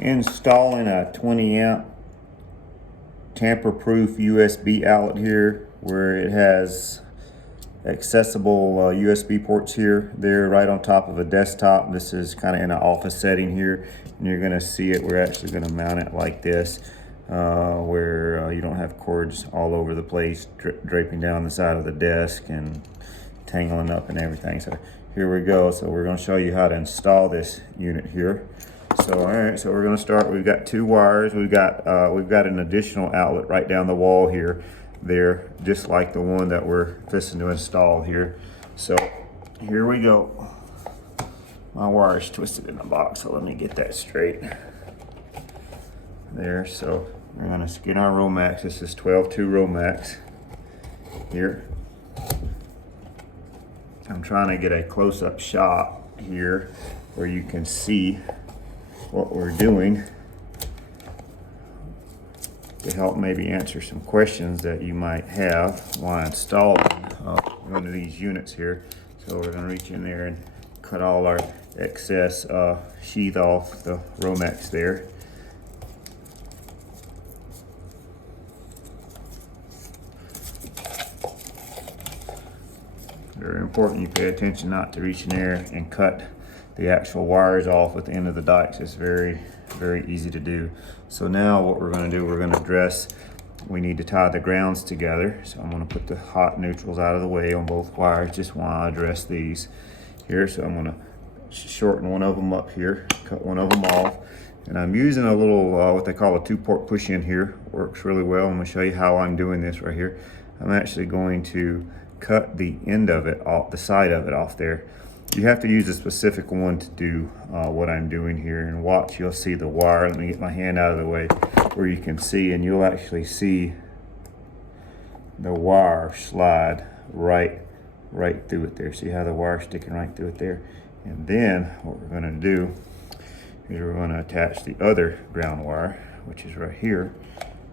Installing a 20 amp tamper-proof USB outlet here, where it has accessible USB ports here. They're right on top of a desktop. This is kind of in an office setting here, and you're going to see it. We're actually going to mount it like this, where you don't have cords all over the place draping down the side of the desk and tangling up and everything. So here we go. So we're going to show you how to install this unit here. So all right, so we're going to start. We've got two wires. We've got an additional outlet right down the wall here, there, just like the one that we're fixing to install here. So here we go. My wire is twisted in the box, so let me get that straight. There. So we're going to skin our Romax. This is 12-2 Romax here. I'm trying to get a close-up shot here where you can see what we're doing to help maybe answer some questions that you might have while installing one of these units here. So we're going to reach in there and cut all our excess sheath off the Romax there. Very important you pay attention not to reach in there and cut the actual wires off at the end of the dikes. It's very, very easy to do. So now what we're going to do, we're going to address, we need to tie the grounds together. So I'm going to put the hot neutrals out of the way on both wires just while I address these here. So I'm going to shorten one of them up here, cut one of them off. And I'm using a little, what they call a 2-port push-in here. Works really well. I'm going to show you how I'm doing this right here. I'm actually going to cut the end of it off, the side of it off there. You have to use a specific one to do what I'm doing here. And watch, you'll see the wire. Let me get my hand out of the way where you can see, and you'll actually see the wire slide right through it there. See how the wire's sticking right through it there? And then what we're going to do is we're going to attach the other ground wire, which is right here,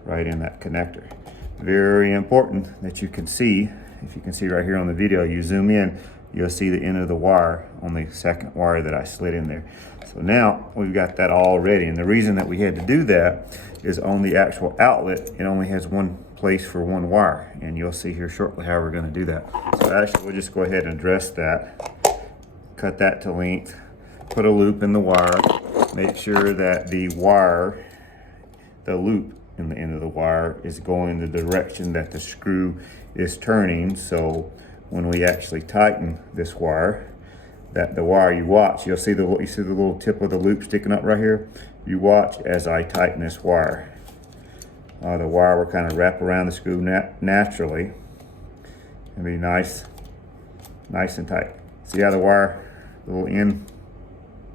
right in that connector. Very important that you can see. If you can see right here on the video, you zoom in, you'll see the end of the wire on the second wire that I slid in there. So now we've got that all ready. And the reason that we had to do that is on the actual outlet, it only has one place for one wire. And you'll see here shortly how we're going to do that. So actually, we'll just go ahead and address that. Cut that to length. Put a loop in the wire. Make sure that the wire, the loop in the end of the wire, is going the direction that the screw is turning. So when we actually tighten this wire, that the wire, you watch, you'll see the little tip of the loop sticking up right here. You watch as I tighten this wire. The wire will kind of wrap around the screw naturally and be nice and tight. See how the wire, the little end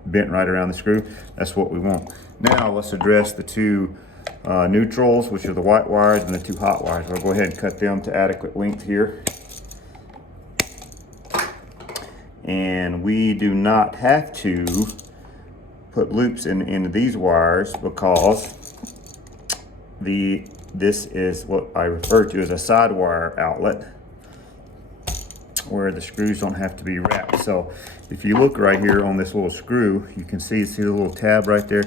bent right around the screw? That's what we want. Now let's address the two neutrals, which are the white wires, and the two hot wires. We'll go ahead and cut them to adequate length here. And we do not have to put loops into these wires because this is what I refer to as a side wire outlet, where the screws don't have to be wrapped. So if you look right here on this little screw, you can see the little tab right there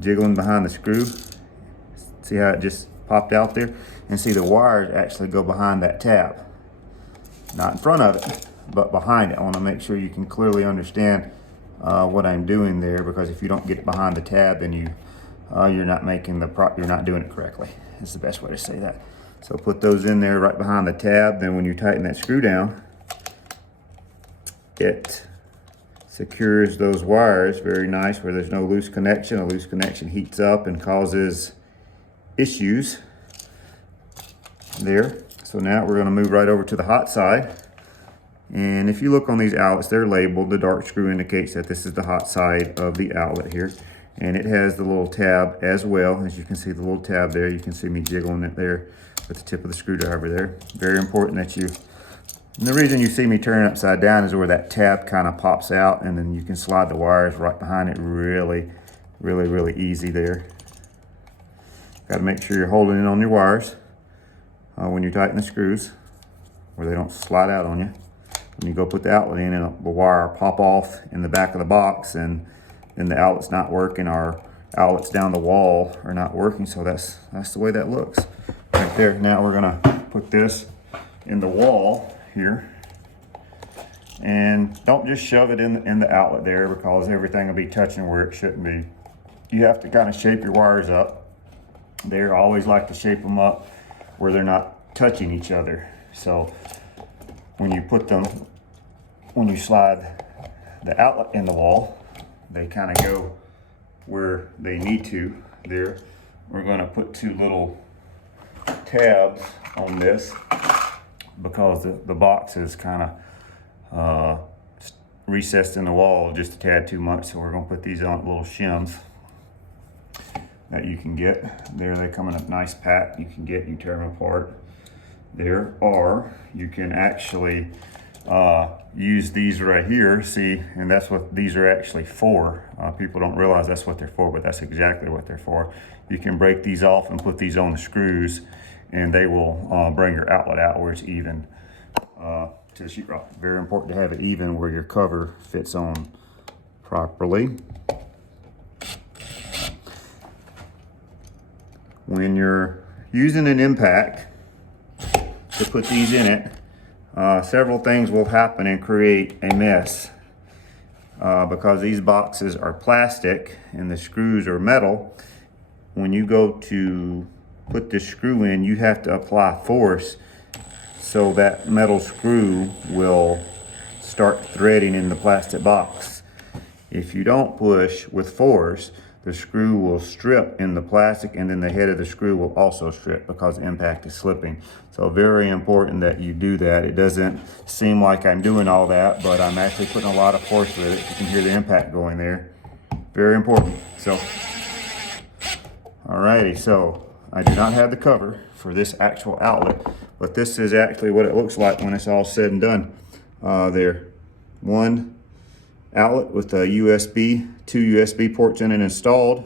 jiggling behind the screw. See how it just popped out there? And see the wires actually go behind that tab. Not in front of it, but behind it. I want to make sure you can clearly understand what I'm doing there, because if you don't get it behind the tab, then you're not doing it correctly. That's the best way to say that. So put those in there right behind the tab. Then when you tighten that screw down, it secures those wires very nice where there's no loose connection. A loose connection heats up and causes issues there. So now we're going to move right over to the hot side. And if you look on these outlets, they're labeled. The dark screw indicates that this is the hot side of the outlet here. And it has the little tab as well. As you can see the little tab there, you can see me jiggling it there with the tip of the screwdriver there. Very important that and the reason you see me turn it upside down is where that tab kind of pops out, and then you can slide the wires right behind it really easy there. Got to make sure you're holding it on your wires when you tighten the screws, where they don't slide out on you. When you go put the outlet in, and the wire pop off in the back of the box, and then the outlet's not working, or outlets down the wall are not working. So that's the way that looks right there. Now we're gonna put this in the wall here, and don't just shove it in the outlet there, because everything will be touching where it shouldn't be. You have to kind of shape your wires up. They always like to shape them up where they're not touching each other. So when you slide the outlet in the wall, they kind of go where they need to there. We're going to put two little tabs on this because the box is kind of recessed in the wall just a tad too much. So we're going to put these on little shims that you can get. There they come in a nice pack. You can tear them apart there, or you can actually use these right here. See, and that's what these are actually for. People don't realize that's what they're for, but that's exactly what they're for. You can break these off and put these on the screws, and they will bring your outlet out where it's even to the sheetrock. Very important to have it even where your cover fits on properly. When you're using an impact to put these in it, several things will happen and create a mess. Because these boxes are plastic and the screws are metal, when you go to put this screw in, you have to apply force so that metal screw will start threading in the plastic box. If you don't push with force, the screw will strip in the plastic, and then the head of the screw will also strip because the impact is slipping. So very important that you do that. It doesn't seem like I'm doing all that, but I'm actually putting a lot of force with it. You can hear the impact going there. Very important. So, alrighty, so I do not have the cover for this actual outlet, but this is actually what it looks like when it's all said and done. There, one outlet with a USB, two USB ports in it installed.